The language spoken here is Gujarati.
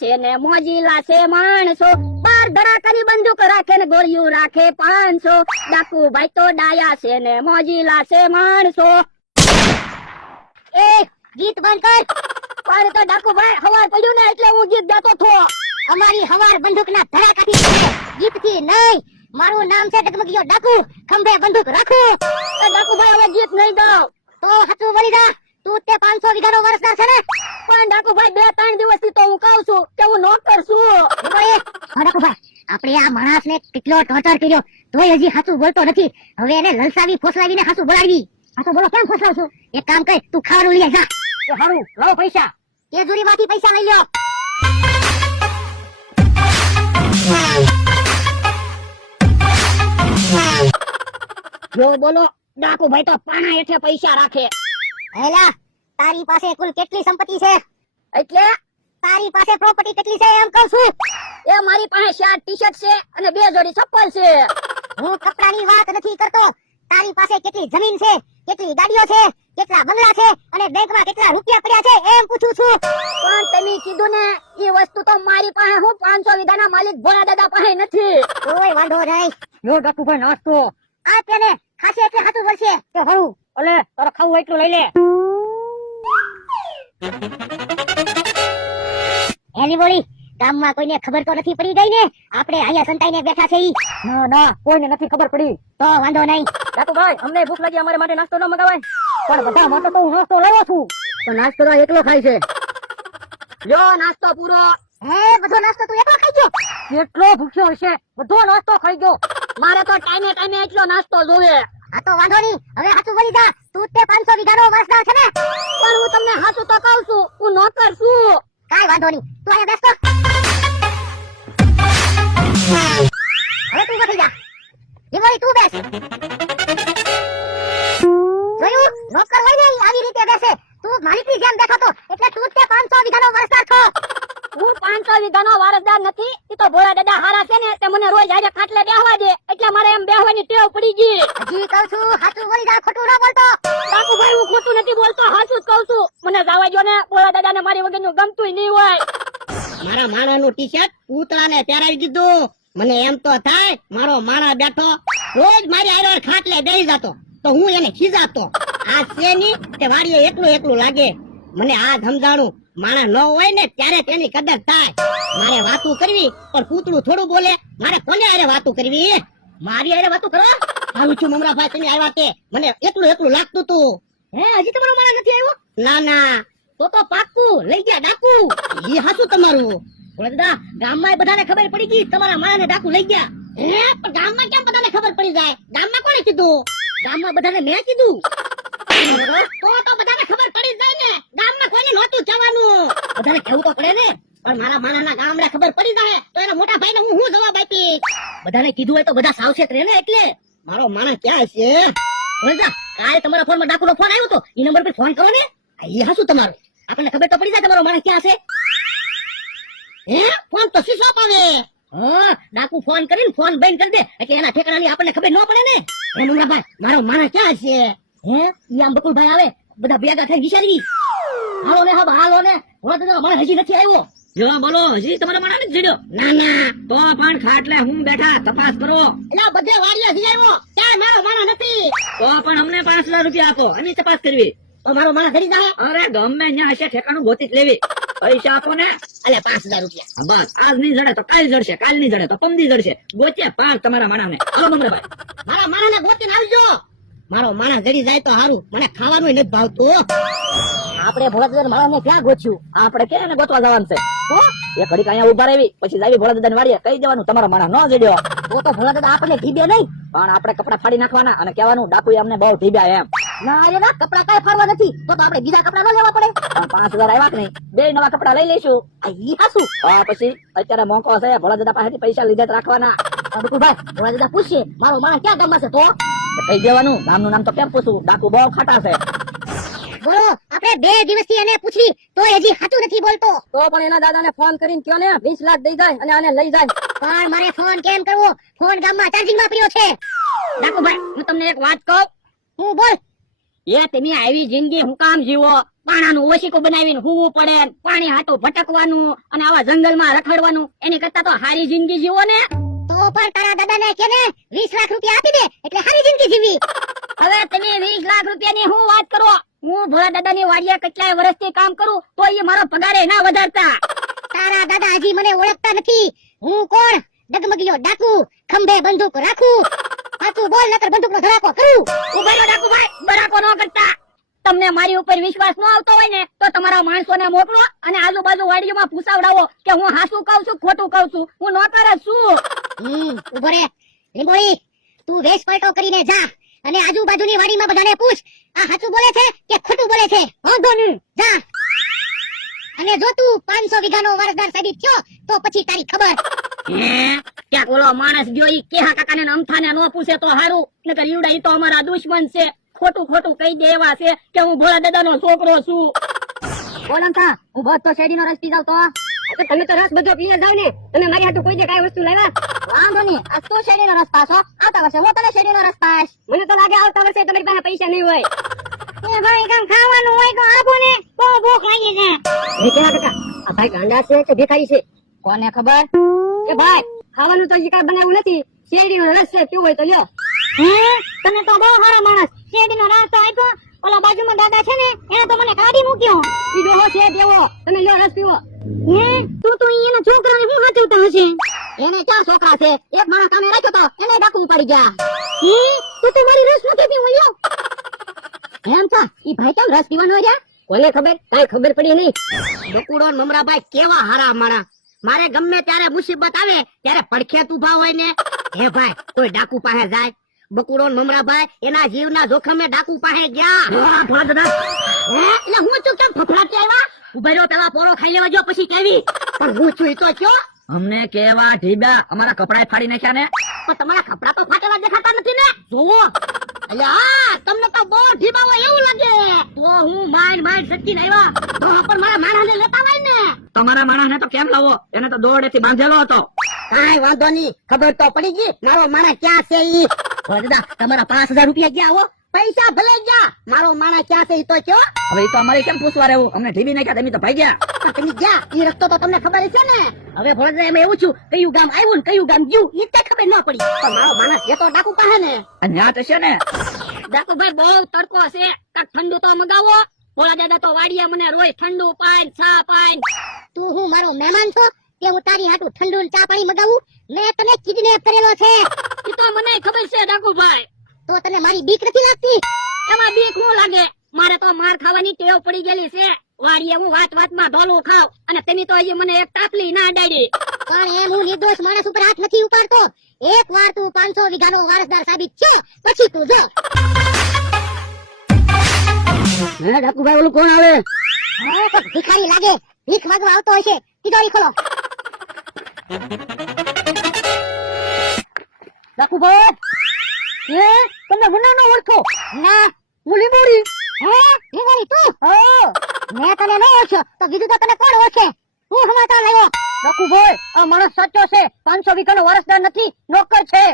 છે ને મોજીલા છે માણસો, બાર ધડાકાની બંદૂક રાખે ને ગોળીઓ રાખે 500. ડાકુ ભાઈ તો ડાયા છે ને મોજીલા છે માણસો. એ ગીત બંધ કર. પણ તો ડાકુ ભાઈ હવાર પડ્યું ને એટલે હું ગીત ગાતો થો. અમારી હવાર બંદૂકના ધડાકાથી છે, ગીતથી નહીં. મારું નામ છે ડગમગીયો ડાકુ, ખંભે બંદૂક રાખું. ડાકુ ભાઈ હવે ગીત નહીં ગાઓ તો હાચું બોલી જા. તું તે 500 વીઘાનો વારસદાર છે ને? પણ ડાકુ ભાઈ 2-3 દિવસથી તો હું કહું છું કે હું નોકર છું. ડાકુ ભાઈ આપણે આ માણસને કેટલો ટોર્ચર કર્યો તોય હજી હાચું બોલતો નથી. હવે એને લલસાવી ફોસલાવીને હાચું બોલાવી. હાચું બોલો કેમ ફોસલાવશો? એક કામ કર, તું ખાવાનું લઈ જા. એ હારું લાવો પૈસા. તેજુરીમાંથી પૈસા લઈ લ્યો. જો બોલો ડાકુ ભાઈ તો પાણા હેઠે પૈસા રાખે. હેલા તારી પાસે કુલ કેટલી સંપત્તિ છે? એટલે તારી પાસે પ્રોપર્ટી કેટલી છે એમ કહું છું. એ મારી પાસે 4 ટી-શર્ટ છે અને 2 જોડી ચપ્પલ છે. હું કપડાની વાત નથી કરતો. તારી પાસે કેટલી જમીન છે, કેટલી ગાડીઓ છે, કેટલા બંગલા છે અને બેંકમાં કેટલા રૂપિયા પડ્યા છે એમ પૂછું છું. પણ તમે કીધું ને એ વસ્તુ તો મારી પાસે હું 500 વીઘાના માલિક ભોળા દાદા પાસે નથી. કોઈ વાંધો નહીં. યો ડાકુ ભાઈ નાસ્તો. આ તેને ખાશે એટલે હાથું બોલશે. તો હારું ઓલે તારે ખાવું હોય એટલું લઈ લે. એની બોલી ગામમાં કોઈને ખબર તો નથી પડી ગઈ ને આપણે અહીંયા સંતાઈને બેઠા છે ઈ? ના ના કોઈને નથી ખબર પડી. તો વાંધો નહીં. ડાકુ ભાઈ અમને ભૂખ લાગી, અમારે માટે નાસ્તો ન મગાવાય? પણ બધા માટે તો હું નાસ્તો લેવો છું. તો નાસ્તો તો એકલો ખાય છે. યો નાસ્તો પૂરો. હે બધો નાસ્તો તું એકલો ખાઈ ગયો? કેટલો ભૂખ્યો હશે, બધો નાસ્તો ખાઈ ગયો. મારે તો ટાઈમે ટાઈમે એટલો નાસ્તો જોવે. આ તો વાંધો નહીં. હવે હાચું બોલી જા. તું તે 500 વીઘાનો વારસદાર છે ને? પણ હું તમને હાચું તો કહું છું, હું નોકર છું. કાઈ વાંધો નહીં. તું અહીંયા બેસ તો. હવે તું ઉભો થઈ જા. લીમોડી તું બેસ. જોયું? નોકર હોય ને ઈ આવી રીતે બેસે. તું માલિકની જેમ બેઠો તો એટલે તું તે 500 વીઘાનો વારસદાર છો. હું 500 વીઘાનો વારસદાર નથી. ઈ તો ભોળા દાદા હારા છે ને તે મને રોજ આજે ખાટલે બેહવા દે એટલે મારે એમ બેહવાની ટેવ પડી ગઈ. હજી કહું છું હાચું બોલી જા, ખોટું ન બોલતો. ડાકુ ભાઈ હું ખોટું નથી બોલતો, હાચું જ કહું છું. મને જાવા જો ને, ભોળા દાદાને મારી વગરનું ગમતું નહીં હોય. મારા માણાનું ટી-શર્ટ પૂતળાને પહેરાવી દીધું. મને એમ તો થાય મારો માણા બેઠો રોજ મારી હારે ખાટલે બેસી જતો તો હું એને ખીજાતો. આ છે ની તે વાડીએ એકલું એકલું લાગે. મને આ સમજાણું માણા ન હોય ને ત્યારે તેની કદર થાય. મારે વાતું કરવી પણ પૂતળું થોડું બોલે. મારે કોને હારે વાતું કરવી? મારી હારે વાતું કરવા આવું છું મમરાભાઈ, તમે આવ્યા તે મને એકલું એકલું લાગતું તું. હે હજી તમારો માણસ નથી આવ્યો? ના ના તો પાક્કું લઈ ગયા ડાકુ. ઈ હાસું તમારું. ભોળા દાદા ગામમાં બધાને ખબર પડી ગઈ તમારા માણસને ડાકુ લઈ ગયા. હે પણ ગામમાં કેમ બધાને ખબર પડી જાય? ગામમાં કોણે કીધું? ગામમાં બધાને મેં કીધું. તો બધાને ખબર પડી જાય ને. ગામમાં કોઈને નહોતું જવાનું. બધાને કહેવું તો પડે ને. પણ મારા માણાના ગામડે ખબર પડી જાય તો એના મોટા ભાઈને હું શું જવાબ આપી? બધાને કીધું હોય તો બધા સાવચેત રહે ને. એટલે મારો માણસ ક્યાં છે? ભોળા દાદા કાલે તમારા ફોનમાં ડાકુનો ફોન આવ્યો તો એ નંબર પર ફોન કરો ને. ઈ હાસું તમારું. આપણને ખબર તો પડી જાય તમારો માણસ ક્યાં છે. હે ફોન તો શીશો પાવે. હા ડાકુ ફોન કરીને ફોન બંધ કરી દે એટલે એના ઠેકાણાની આપણને ખબર ન પડે ને. હે મુમરાભાઈ મારો માણસ ક્યાં છે? હે ઈ આમ બકુલભાઈ આવે બધા ભેગા થઈ વિચારવી. હાલો ને હા હાલો ને. ભોળા દાદા માણસ હજી નથી આવ્યો. જો બોલો હજી તમારા માણસ નથી જડ્યો? ના ના તો પણ ખાટલે હું બેઠા તપાસ કરો. એટલે બધે વાડીએ જીજાયો ત્યાં મારો માણસ નથી. તો પણ અમને 5000 રૂપિયા આપો, અમે તપાસ કરવી. તો મારો માણસ ઘડી જાય. અરે ગમે ત્યાં હશે ઠેકાણું ગોતી જ લેવી. પૈસા આપો ને. એટલે 5000 રૂપિયા. હા, બસ આજ નહીં જડે તો કાલ જડશે, કાલ નહીં જડે તો પમદી જડશે. ગોચે 5 તમારા માણસને. હાલો મમરાભાઈ. મારા માણસને ગોતીને આવજો. મારો માણસ જડી જાય તો સારું, મને ખાવાનું નથી ભાવતું. આપણે ભોળા દાદા માણસને ક્યાં ગોચ્યું? આપણે કે એને ગોતવા જવાનું છે. એ ઘડીક અહીંયા ઉભા રહેવી પછી જાવી ભોળા દાદાને વાડીએ કહી દેવાનું તમારો માણસ ન જડ્યો. તો ભોળા દાદા આપણને ઢીબે નહીં પણ આપણે કપડા ફાડી નાખવાના અને કહેવાનું ડાકુએ અમને બહુ ઢીબ્યા એમ. ના અરે ના કપડા કાંઈ ફાડવા નથી. તો આપણે બીજા કપડા ન લેવા પડે. 5000 આવ્યા કે નહીં 2 નવા કપડા લઈ લઈશું. ઈ હાસું. પછી અત્યારે મોકો છે ભોળા દાદા પાસેથી પૈસા લીધે જ રાખવાના. બકુભાઈ ભોળા દાદા પૂછીએ મારો માણસ ક્યાં ગામમાં છે? તો કહી દેવાનું. ગામનું નામ તો કેમ પૂછું? ડાકુ બહુ ખાટા છે. બોલો આપણે 2 દિવસથી એને પૂછી તો હજી હાચું નથી બોલતો. તો પણ એના દાદાને ફોન કરીને કયો ને 20 લાખ દઈ જાય અને આને લઈ જાય. પણ મારે ફોન કેમ કરવો? ફોન ગામમાં ચાર્જિંગમાં પડ્યો છે. ડાકુભાઈ હું તમને એક વાત કહું. હું બોલ. એ તમે આવી જિંદગી હું કામ જીવો? પાણાનું ઓશીકું બનાવીને હુવું પડે, પાણી હાટું ભટકવાનું અને આવા જંગલમાં રખડવાનું, એની કરતા તો હારી જિંદગી જીવો ને. તો પણ તારા દાદાને કે ને 20 લાખ રૂપિયા આપી દે એટલે હારી જિંદગી જીવી. હવે તમે 20 લાખ રૂપિયાની હું વાત કરો? હું ભોળા દાદાની વાડીએ કેટલાય વર્ષથી કામ કરું તો એ મારો પગારે ના વધારતા. તારા દાદા હજી મને ઓળખતા નથી. હું કોણ? ડગમગીયો ડાકુ, ખંભે બંદૂક રાખું. સાચું બોલ નકર બંદૂકનો ધડાકો કરું. ઉભા રહો ડાકુભાઈ, બરાકો ન કરતા. તમને મારી ઉપર વિશ્વાસ ન આવતો હોય ને તો તમારા માણસોને મોકલો અને આજુબાજુ વાડીઓમાં પૂછાવડાવો કે હું હાસું કહું છું ખોટું કહું છું, હું નોકર જ છું. ઉભો રે લીંબોળી, તું વેશ પલટો કરીને જા અને આજુબાજુની વાડીમાં બધાને પૂછ આ હાચું બોલે છે કે ખોટું બોલે છે. વાંધો નહીં, જા. અને જો તું 500 વીઘાનો વારસદાર સાબિત થયો તો પછી તારી ખબર. ક્યાંક ઓલો માણસ ગયો ઈ કેહા કાકાને ને અમથાને ન પૂછે તો હારું, નકર ઈવડા ઈ તો અમારા દુશ્મન છે. ખોટું ખોટું કહી દે એવા છે કે હું ભોળા દાદાનો છોકરો છું. બોલમ કા હું બસ તો શેરડીનો રસ પી જાવ તો તમે તો રસ બધો પીએ જાવ ને. તમે મારી હાટુ કોઈ દે કાઈ વસ્તુ લાવ્યા? વાંધો નહીં, આજ તું શેરડીનો રસ પાસો, આવતા વર્ષે હું તને શેરડીનો રસ પાસ. મને તો લાગે આવતા વર્ષે તમારી પાસે પૈસા નહીં હોય. એ ભાઈ કામ ખાવાનું હોય તો આપો ને, બહુ ભૂખ લાગી છે. એ કેવા કાકા આ ભાઈ ગાંડા છે કે ભિખારી છે? કોને ખબર? એ ભાઈ ખાવાનું તો હજી કાંઈ બનાવ્યું નથી, શેરડીનો રસ છે, પીવો હોય તો લ્યો. તમે તો બહુ સારા માણસ, શેરડીનો રસ તો આપ્યો. ઓલા બાજુમાં દાદા છે ને એને તો મને કાઢી મૂક્યો. ઈ ડોહો છે દેવો, તમે લ્યો રસ પીવો. તું તો એના છોકરાને હું હાચવતા હશે? એને 4 છોકરા છે, એક માણસ કામે રાખ્યો તો એને ડાકુ ઉપાડી ગયા. તું તો મારી રસ નથી પીવો લ્યો. એમ છે ઈ ભાઈ કેમ રસ પીવાનો રહ્યા? કોને ખબર, કાઈ ખબર પડી નહીં. બકુડો ને મમરાભાઈ કેવા હારા માણા. મારે ગમે ત્યારે મુસીબત આવે ત્યારે પડખે ઉભા હોય ને. હે ભાઈ કોઈ ડાકુ પાસે જાય? બકુડો ને મમરાભાઈ એના જીવના જોખમે ડાકુ પાસે ગયા. એટલે હું છું કેમ ફફડાટી આવ્યા? ઉભા રહ્યો, પેલા પોરો ખાઈ લેવા જો પછી કેવી. પણ હું છું ઈ તો કયો. અમને કેવા ઢીબા, અમારા કપડા ફાડી નાખ્યા ને. પણ તમારા કપડા તો ફાટેલા દેખાતા નથી ને. જુઓ એટલે હા તમને તો બહુ ઢીબા હોય એવું લાગે. તો હું માઇન્ડ સચીને આવ્યા તો પણ મારા માણસને લેતા હોય ને. તમારા માણસને તો કેમ લાવો? એને તો દોરડેથી બાંધેલો હતો. કાઈ વાંધો નહીં, ખબર તો પડી ગઈ મારો માણસ ક્યાં છે ઈ. દાદા તમારા 5000 રૂપિયા ગયા હો. પૈસા ભલે ગયા, મારો માણસ ક્યાં છે ઈ તો કયો. હવે ઈ તો અમારે કેમ પૂછવા રહેવું? અમને ઢીબી નાખ્યા, તમે તો ભાગ્યા. પણ તમે ગયા ઈ રસ્તો તો તમને ખબર છે ને. હવે ભોળા એમાં એવું છું કયું ગામ આવ્યું ને કયું ગામ ગયું ઈ તે ખબર ન પડી. પણ મારો માણસ એ તો ડાકુ પાસે ને. અને ન્યા તો છે ને ડાકુભાઈ બહુ તડકો છે, કાક ઠંડુ તો મગાવો. ભોળા દાદા તો વાડીએ મને રોજ ઠંડુ પાણી ચા પાણી. તું હું મારો મહેમાન છો કે હું તારી હાટુ ઠંડુ ને ચા પાણી મગાવું? મેં તને કિડનેપ કરેલો છે. ઈ તો મને ખબર છે ડાકુભાઈ. તો તને મારી બીક નથી લાગતી? એમાં બીક ન લાગે, મારે તો માર ખાવાની ટેવ પડી ગયેલી છે. વાડીએ હું વાતમાં ઢોલું ખાવ અને તમે તો હજી મને એક તાપલી ના ડાડી. પણ એમ હું નિર્દોષ માણસ ઉપર હાથ નથી ઉપાડતો. એક વાર તું 500 વીઘાનો વારસદાર સાબિત છે પછી તું જો. હે ડાકુભાઈ ઓલું કોણ આવે? હા તો ભિખારી લાગે, ભીખ માંગવા આવતો હશે. તિજોરી ખોલો. ડાકુભાઈ એ તમે મને ન ઓળખો? ના હું લીંબોડી. હે લીંબોડી તું? હા મેં તને ન ઓળખ્યો તો બીજું તો તને કોણ ઓળખે? હું સમાચાર લાવ્યો. ડાકુભાઈ આ માણસ સાચો છે, 500 વીઘાનો વારસદાર નથી, નોકર છે.